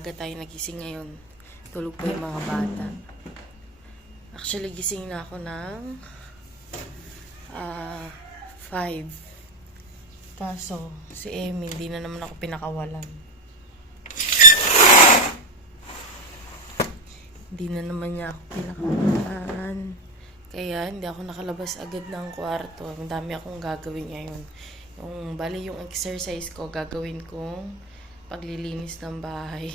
maaga tayo nagising ngayon. Tulog pa yung mga bata. Actually, gising na ako ng 5. Kaso, si Emmy, hindi na naman ako pinakawalan. Hindi na naman niya ako pinakawalan. Kaya, hindi ako nakalabas agad ng kwarto. Ang dami akong gagawin ngayon. Bali yung exercise ko, gagawin kong paglilinis ng bahay.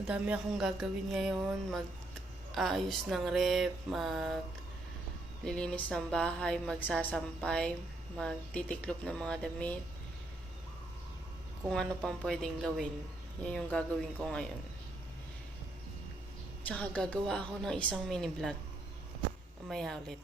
Madami akong gagawin ngayon. Mag-aayos ng rep, maglilinis ng bahay, magsasampay, magtitiklop ng mga damit. Kung ano pang pwedeng gawin. Yan yung gagawin ko ngayon. Tsaka gagawa ako ng isang mini vlog. Mamaya ulit.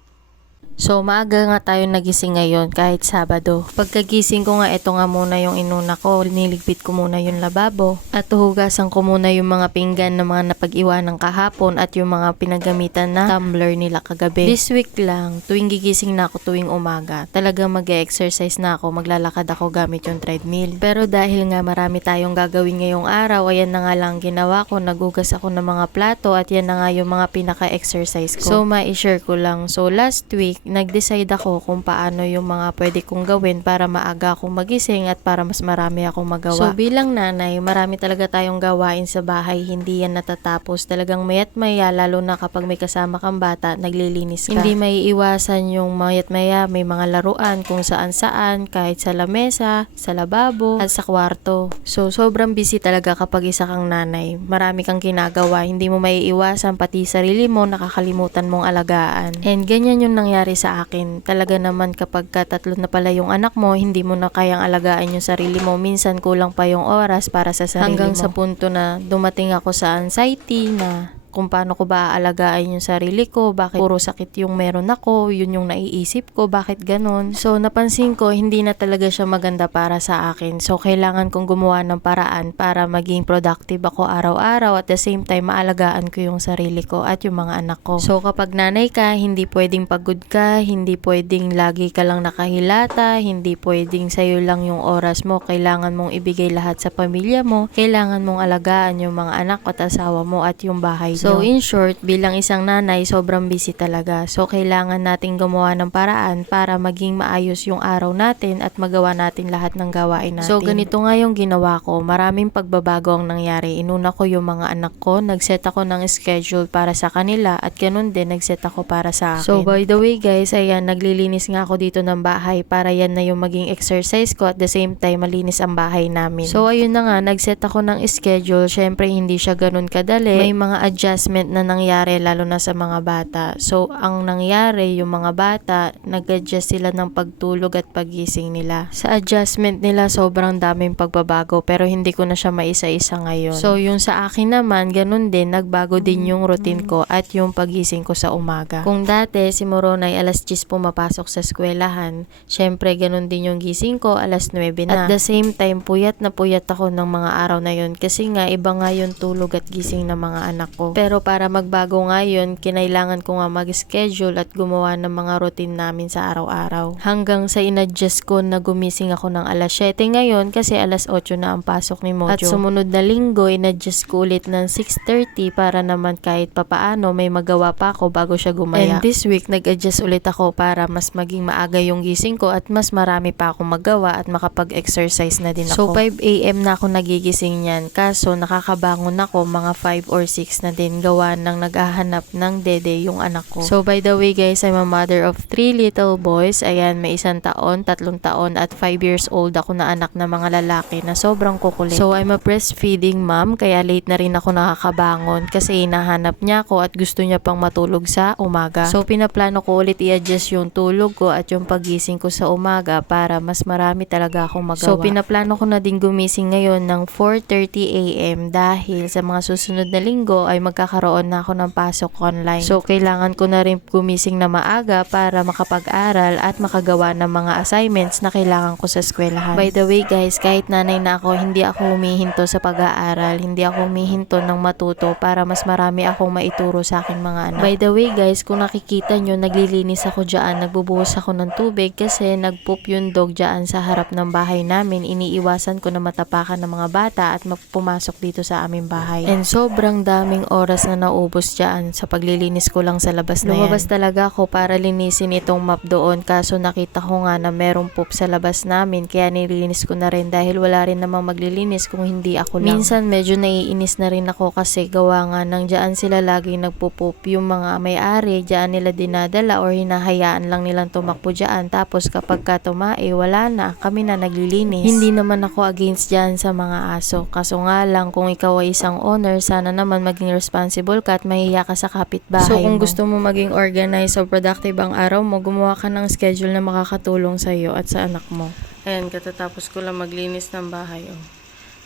So, maaga nga tayo nagising ngayon kahit Sabado. Pagkagising ko nga, ito nga muna yung inuna ko. Niligpit ko muna yung lababo. At hugasan ko muna yung mga pinggan na mga napag-iwanan kahapon at yung mga pinagamitan na tumbler nila kagabi. This week lang, tuwing gigising na ako tuwing umaga, talagang mag-exercise na ako, maglalakad ako gamit yung treadmill. Pero dahil nga marami tayong gagawin ngayong araw, ayan na nga lang ginawa ko. Nagugas ako ng mga plato at yan na nga yung mga pinaka-exercise ko. So, ma-share ko lang. So, last week, nag-decide ako kung paano yung mga pwede kong gawin para maaga akong magising at para mas marami akong magawa. So bilang nanay, marami talaga tayong gawain sa bahay, hindi yan natatapos. Talagang mayat maya, lalo na kapag may kasama kang bata, naglilinis ka. Hindi maiiwasan yung mayat maya, may mga laruan kung saan saan, kahit sa lamesa, sa lababo, at sa kwarto. So sobrang busy talaga kapag isa kang nanay. Marami kang ginagawa, hindi mo maiiwasan, pati sarili mo, nakakalimutan mong alagaan. And ganyan yung nangyari sa akin. Talaga naman kapag tatlo na pala yung anak mo, hindi mo na kayang alagaan yung sarili mo. Minsan kulang pa yung oras para sa sarili mo. Hanggang sa punto na dumating ako sa anxiety na kung paano ko ba aalagaan yung sarili ko, bakit puro sakit yung meron ako, yun yung naiisip ko, bakit ganon. So napansin ko, hindi na talaga siya maganda para sa akin. So kailangan kong gumawa ng paraan para maging productive ako araw-araw at the same time maalagaan ko yung sarili ko at yung mga anak ko. So kapag nanay ka, hindi pwedeng pagod ka, hindi pwedeng lagi ka lang nakahilata, hindi pwedeng sa'yo lang yung oras mo, kailangan mong ibigay lahat sa pamilya mo, kailangan mong alagaan yung mga anak at asawa mo at yung bahay. So in short, bilang isang nanay, sobrang busy talaga. So kailangan nating gumawa ng paraan para maging maayos yung araw natin at magawa natin lahat ng gawain natin. So ganito nga yung ginawa ko. Maraming pagbabago ang nangyari. Inuna ko yung mga anak ko, nag-set ako ng schedule para sa kanila at ganun din nag-set ako para sa akin. So by the way guys, ayan, naglilinis nga ako dito ng bahay para yan na yung maging exercise ko at the same time malinis ang bahay namin. So ayun na nga, nag-set ako ng schedule. Syempre hindi siya ganun kadali. May mga adjustment na nangyari lalo na sa mga bata. So, ang nangyari, yung mga bata, nag-adjust sila ng pagtulog at pagising nila. Sa adjustment nila, sobrang daming pagbabago pero hindi ko na siya maisa-isa ngayon. So, yung sa akin naman, ganun din, nagbago din yung routine ko at yung pagising ko sa umaga. Kung dati, si Moronay alas 10 pumapasok sa eskwelahan, syempre ganun din yung gising ko, alas 9 na. At the same time, puyat na puyat ako ng mga araw na yun kasi nga, iba nga yung tulog at gising ng mga anak ko. Pero para magbago nga yun, kinailangan ko nga mag-schedule at gumawa ng mga routine namin sa araw-araw. Hanggang sa in-adjust ko na gumising ako ng alas 7 ngayon kasi alas 8 na ang pasok ni Mojo. At sumunod na linggo, in-adjust ko ulit ng 6:30 para naman kahit papaano may magawa pa ako bago siya gumaya. And this week, nag-adjust ulit ako para mas maging maaga yung gising ko at mas marami pa akong magawa at makapag-exercise na din ako. So 5 AM na ako nagigising niyan. Kaso nakakabangon ako mga 5 or 6 na din gawa ng naghahanap ng dede yung anak ko. So by the way guys, I'm a mother of 3 little boys. Ayan, may 1 taon, 3 taon at 5 years old ako na anak na mga lalaki na sobrang kukulit. So I'm a breastfeeding mom kaya late na rin ako nakakabangon kasi hinahanap niya ako at gusto niya pang matulog sa umaga. So pinaplano ko ulit i-adjust yung tulog ko at yung pagising ko sa umaga para mas marami talaga akong magawa. So pinaplano ko na din gumising ngayon ng 4:30 AM dahil sa mga susunod na linggo ay magkakaroon na ako ng pasok online. So, kailangan ko na rin gumising na maaga para makapag-aral at makagawa ng mga assignments na kailangan ko sa eskwelahan. By the way guys, kahit nanay na ako, hindi ako humihinto sa pag-aaral. Hindi ako humihinto ng matuto para mas marami akong maituro sa aking mga anak. By the way guys, kung nakikita nyo, naglilinis ako dyan. Nagbubuhos ako ng tubig kasi nagpoop yung dog dyan sa harap ng bahay namin. Iniiwasan ko na matapakan ng mga bata at pumasok dito sa aming bahay. And sobrang daming oras na naubos dyan sa paglilinis ko lang sa labas na yan. Lumabas talaga ako para linisin itong map doon, kaso nakita ko nga na merong poop sa labas namin kaya nililinis ko na rin dahil wala rin namang maglilinis kung hindi ako lang. Minsan medyo naiinis na rin ako kasi gawa nga nang dyan sila laging nagpo-poop. Yung mga may-ari dyan nila dinadala or hinahayaan lang nilang tumakbo dyan, tapos kapag tumae wala na, kami na naglilinis. Hindi naman ako against dyan sa mga aso, kaso nga lang kung ikaw ay isang owner, sana naman maging responsible ka at mahiya ka sa kapitbahay mo. So kung gusto mo maging organized o productive ang araw mo, gumawa ka ng schedule na makakatulong sa iyo at sa anak mo. Ayan, katatapos ko lang maglinis ng bahay. Oh.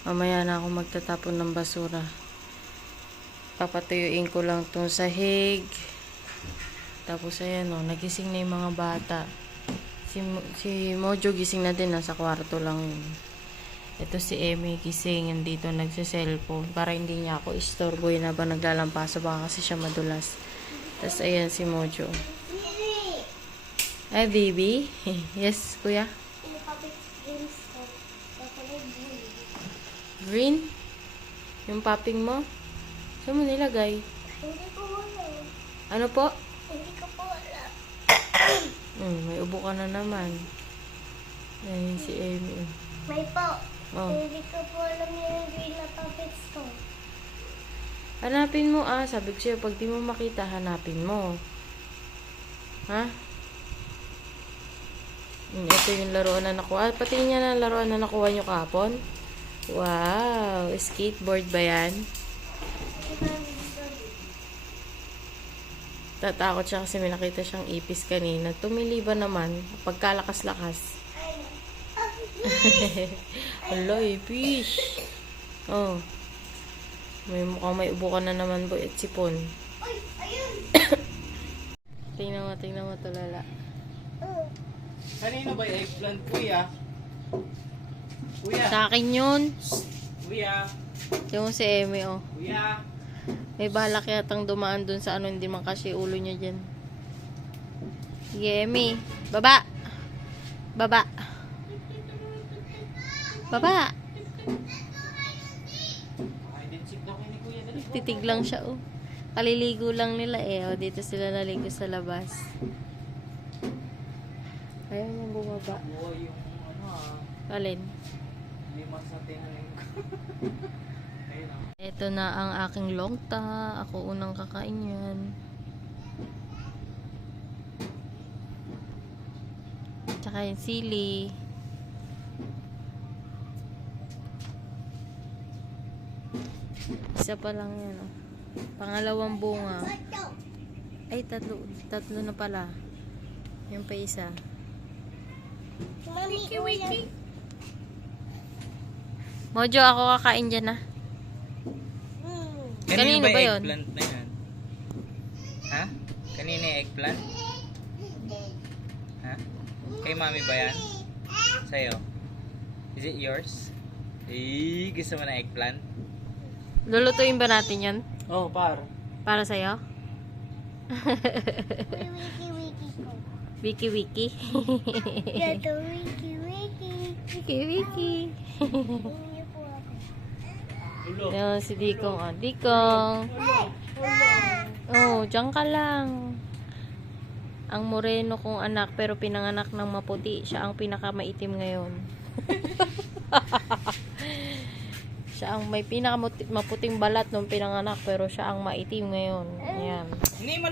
Mamaya na ako magtatapon ng basura. Papatuyuin ko lang itong sahig. Tapos ayan o, nagising na yung mga bata. Si Mojo gising na din, nasa kwarto lang yun. Ito si Emmy gising, nandito nagse-cellphone para hindi niya ako istorbo yun habang naglalampaso, baka kasi siya madulas. Tapos ayan si Mojo. Ay baby. Yes kuya. Green? Yung popping mo? Saan mo nilagay? Hindi ko alam. Ano po? Hindi ko po alam. May ubo ka na naman. Ayan si Emmy. May po. Oh. Hindi ko po alam yung green na puppets ko. Hanapin mo sabi ko sa'yo, pag di mo makita, hanapin mo. Ha? Ito yung laruan na nakuha. Pati niya na laruan na nakuha nyo kahapon. Wow! Skateboard ba yan? Tatakot siya kasi may nakita siyang ipis kanina. Tumili ba naman? Pagkalakas-lakas. Hala, ipis. Oh. Mukhang may ubo ka na naman po at sipon. Ay, ayun! Tingnan mo tulala. Kanino ba yung eggplant, kuya? Kuya? Sa akin yun. Kuya? Yung si Emmy, oh. Kuya? May balak yatang dumaan dun sa ano, hindi man kasi ulo niya dyan. Sige, Emmy. Baba! Baba! Baba! Titig lang siya, oh. Kaliligo lang nila, eh. Oh, dito sila naligo sa labas. Ayaw niyang bumaba. Oo, yung Alin? lima sa tinalim ko. Ayun o. Ito na ang aking longta. Ako unang kakain yan. Tsaka yung sili. Isa pa lang yan. Oh. Pangalawang bunga. Ay, tatlo na pala. Yung pa isa. Wiki, wiki. Mojo, ako kakain dyan na. Kanino ba yun? Eggplant na yan? Ha? Kanino yung eggplant? Ha? Kay mami ba yan? Sa'yo? Is it yours? Eh, gusto mo na eggplant? Lulutuin ba natin yan? Oh, Para sa'yo? Wiki, wiki ko. Wiki wiki. Gato, wiki, wiki. Wiki wiki. Hindi po ako. Yan si Dikong. Oh, Dikong. Oh, diyan ka lang. Ang moreno kong anak pero pinanganak ng maputi. Siya ang pinakamaitim ngayon. Siya ang may pinakamaputing balat nung pinanganak pero siya ang maitim ngayon. Ayan.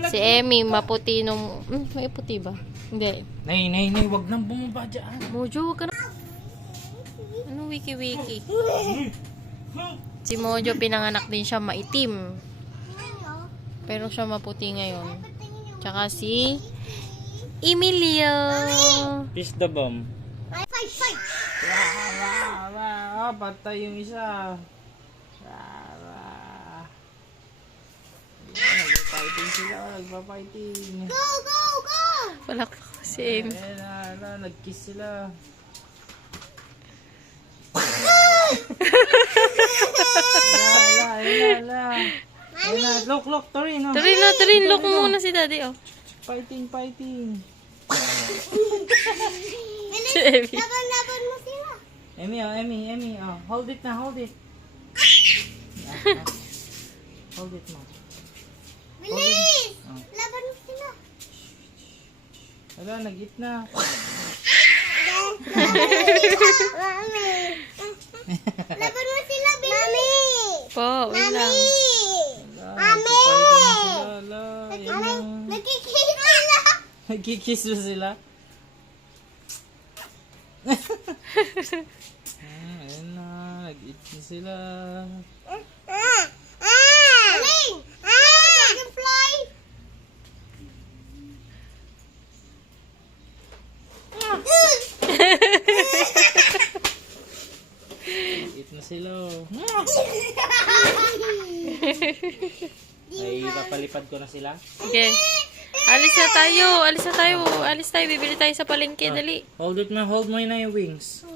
Si Emmy maputi nung may puti ba? Hindi. Nay, wag nang bumaba dyan. Mojo, wag ka na. Ano wiki-wiki? Si Mojo pinanganak din siya maitim. Pero siya maputi ngayon. Tsaka si Emilio. Is the bomb. Fight! Patay yung isa. sila. Nagpa-fighting. Go, go, go! Palakpak ko si Amy. Nag-kiss sila. Ala. Look, Torin. Oh. Turin, look mo muna si daddy, oh. Fighting. Si Amy. Laban mo sila. Emmy. Oh. Hold it. Hold it mo. Bilis! Oh. Laban mo sila. Wala, nag-eat na. Mami! Laban mo sila, bilis! Mami! Po, wait lang. Mami! Mami! Nagkikita sila! Nagkikiss ba sila? Ayun na, nag-eat na sila. Aling! Dragonfly! Nag-eat na sila. Ay, papalipad ko na sila. Okay. Alis tayo. Bibili tayo sa palengke, dali. Hold mo na yung wings.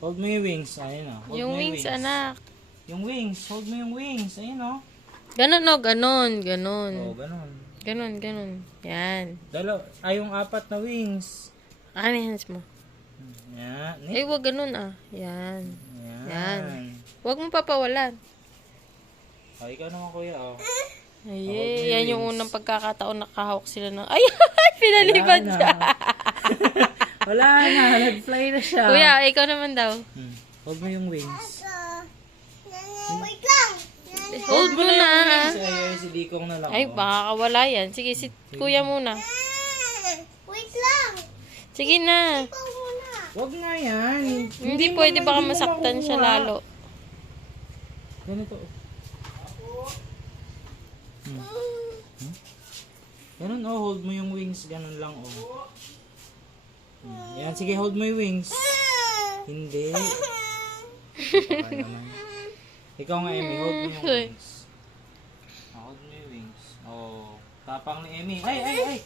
Hold mo yung wings. Ayun o. Yung wings, anak. Yung wings. Hold mo yung wings. Ayun o. Ganon, no? Ganon. Oh, ganun. Ganon. Yan. Yung 4 na wings. Ano yung hands mo? Yan. Ay, wag ganon, ah. Yan. Yan. Wag mo papawalan. Oh, ikaw naman kuya o. Ay, yan yung unang pagkakataon nakahawak sila ng... Ay, pinalipad Wala na. siya. Wala na. Nag-fly na siya. Kuya, ikaw naman daw. Hold mo yung wings. Wait lang! Hold mo na. Si Dikong na lang. Ay, oh. baka wala yan. Sige, si kuya muna. Wait lang! Sige na. Ikaw muna! Wag nga yan. Hindi pwede, baka masaktan siya lalo. Ganito. Ganun hold mo yung wings. Ganun lang Yan, sige, hold mo yung wings. Hindi. Baka naman. Ikaw nga, Emmy, hold mo yung wings. Hold mo yung wings. Tapang ni Emmy. Ay!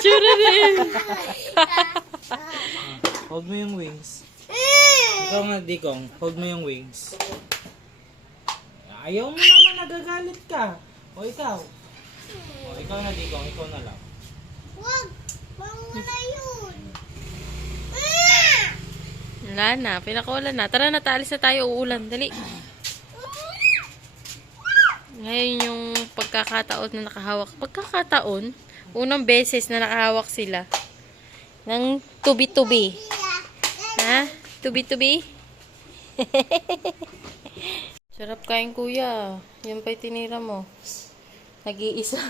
Tsura din. Hold mo yung wings. Ikaw nga, Dikong, hold mo yung wings. Ayaw mo naman, nagagalit ka. O ikaw. Ikaw na, Dikong, ikaw na lang. Wag! Mawala yun! Wala na, pinakawalan na. Tara na, taalis na tayo, uulan. Dali. Ngayon yung pagkakataon na nakahawak. Pagkakataon? Unang beses na nakahawak sila. Ng tubi-tubi. Ha? Tubi-tubi? Sarap kain, kuya. Yan pa'y tinira mo. Nag-iisa.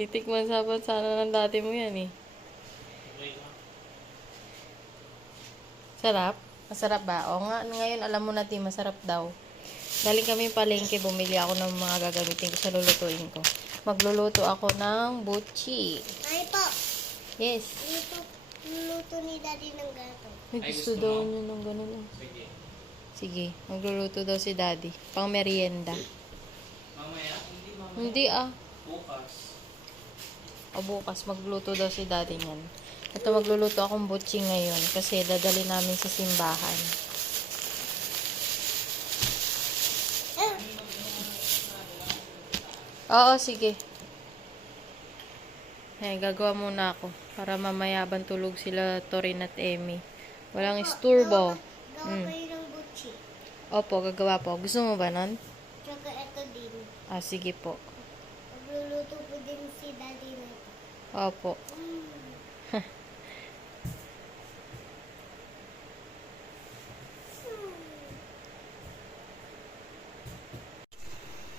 Titikman sana ng dati mo yan eh. Sarap? Masarap ba? O nga, ngayon alam mo natin masarap daw. Galing kami palengke, bumili ako ng mga gagamitin ko sa lulutuin ko. Magluluto ako ng butchi. Ay po! Yes. Luto ni daddy ng gato. May gusto daw niya ng ganun. Sige, magluluto daw si daddy. Pang merienda. Mamaya? Hindi ah. Bukas. O bukas, magluluto daw si daddy niyan. Ito magluluto akong butchi ngayon kasi dadali namin sa simbahan. Oo, sige. Ay, gagawa muna ako para mamaya habang tulog sila Torin at Emmy. Walang isturbo. Gawa kayo ng butchi. Opo, gagawa po. Gusto mo ba nun? Tsaka ito din. Ah, sige po. Magluluto po din si daddy na ito. Opo.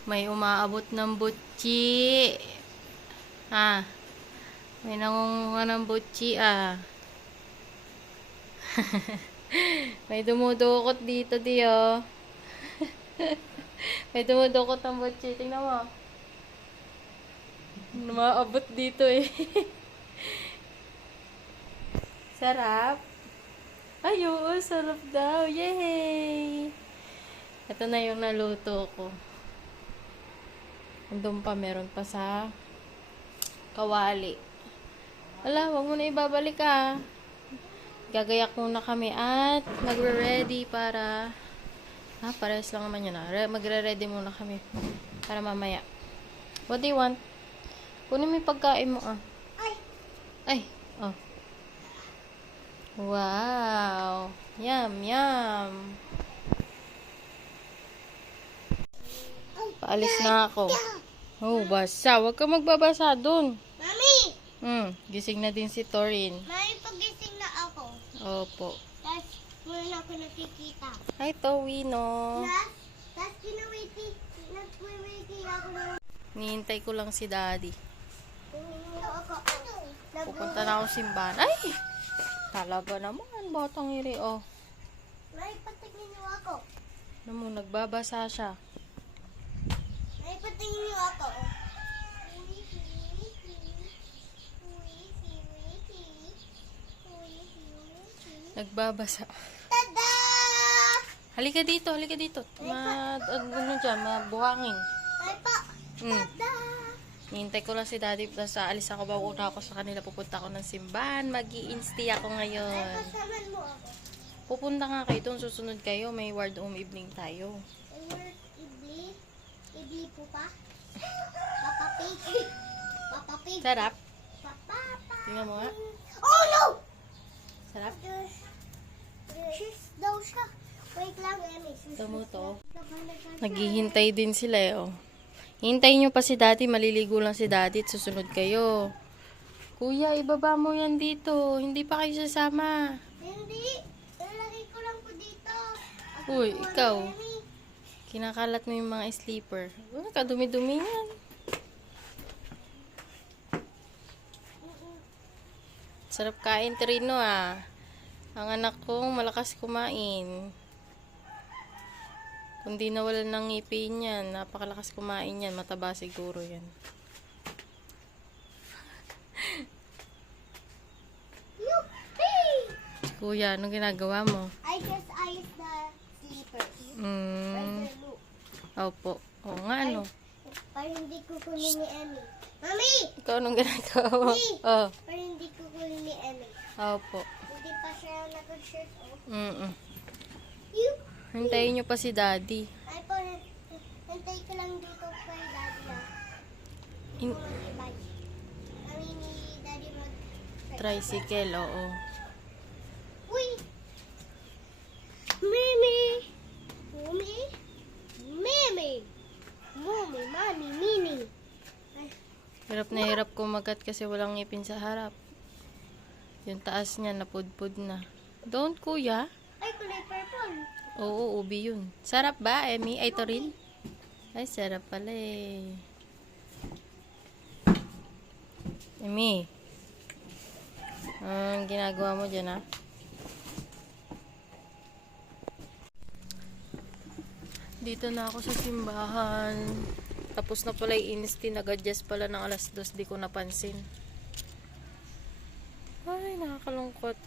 May umaabot ng butchi. Ah. May nangunguha ng butchi ah. May dumudukot dito, Dio. May dumudukot ng butchi. Tingnan mo. Umaabot dito eh. Sarap. Ay, oo, sarap daw. Yay! Ito na yung naluto ko. Andun pa, meron pa sa kawali. Wala, wag mo na ibabalik ah. Gagayak muna kami at magre-ready para parehas lang naman yun ah. Magre-ready muna kami para mamaya. What do you want? Kunin mo yung pagkain mo ah. Ay, oh. Wow. Yum, yum. Paalis na ako. Oh, basa. Huwag ka magbabasa dun. Mami! Gising na din si Torin. Mami, pagising na ako. Opo. Tapos, muna ako nakikita. Hi, Towino. Tapos, nagwawiki ako ng Nihintay ko lang si Daddy. ako. Pupunta na ako simbahan. Ay! Talaga naman. Batang iri, oh. Mami, patingin niyo ako. Namu, nagbabasa siya. Mami, patingin niyo ako. Nagbabasa. Tada! Halika dito, halika dito. Ano dyan, mabuhangin. Mami po. Tada! Hintay ko lang si Daddy. Tapos aalis ako, bauna ako sa kanila. Pupunta ako ng simbahan. Mag-i-insti ako ngayon. Pasaman mo ako. Pupunta nga kayo doon. Susunod kayo. May ward home evening tayo. Ibli po pa? Papa Pig. Papa Pig. Sarap. Papa. Tingnan mo nga. Oh no! Sarap. Shish daw siya. Wait lang, Emmy. Tamo to. Naghihintay din sila eh. Oh. Hintayin nyo pa si Daddy. Maliligo lang si Daddy at susunod kayo. Kuya, ibaba mo yan dito. Hindi pa kayo sasama. Hindi. Lalagay ko lang po dito. Uy, ikaw. Kinakalat mo yung mga sleeper. Ano ka, dumi-dumi yan. Sarap kain, Trino ah. Ang anak kong malakas kumain. Kung di nawalan ng ngipin yan, napakalakas kumain yan. Mataba siguro yan. Kuya, anong ginagawa mo? I just iced the sleepers. Mm. Right there, look. Opo. Oo nga, ano? Para hindi kukunin ni Emmy. Mami! Ikaw anong ginagawa mo? Oh. Para hindi kukunin ni Emmy. Opo. Hindi pa siya nag-shirt. Oh. Mm-mm. You? Hintayin nyo pa si Daddy. Ay po, hintay ko lang dito kay Daddy na. In- Mag-bike. Kami ni Daddy tricycle, oo. Uy! Mimi! Mumi! Mimi! Mumi, mami, mini. Hirap na hirap kumagat kasi walang ngipin sa harap. Yung taas niya napudpud na. Don't, kuya. Ay, kulay purple. Oo, ubi yun. Sarap ba, Emmy? Ay, ito rin? Ay, sarap pala eh. Emmy. Ang ginagawa mo dyan, ha? Dito na ako sa simbahan. Tapos na pala yung insti. Nag-adjust pala ng 2:00. Di ko napansin. Ay, nakakalungkot.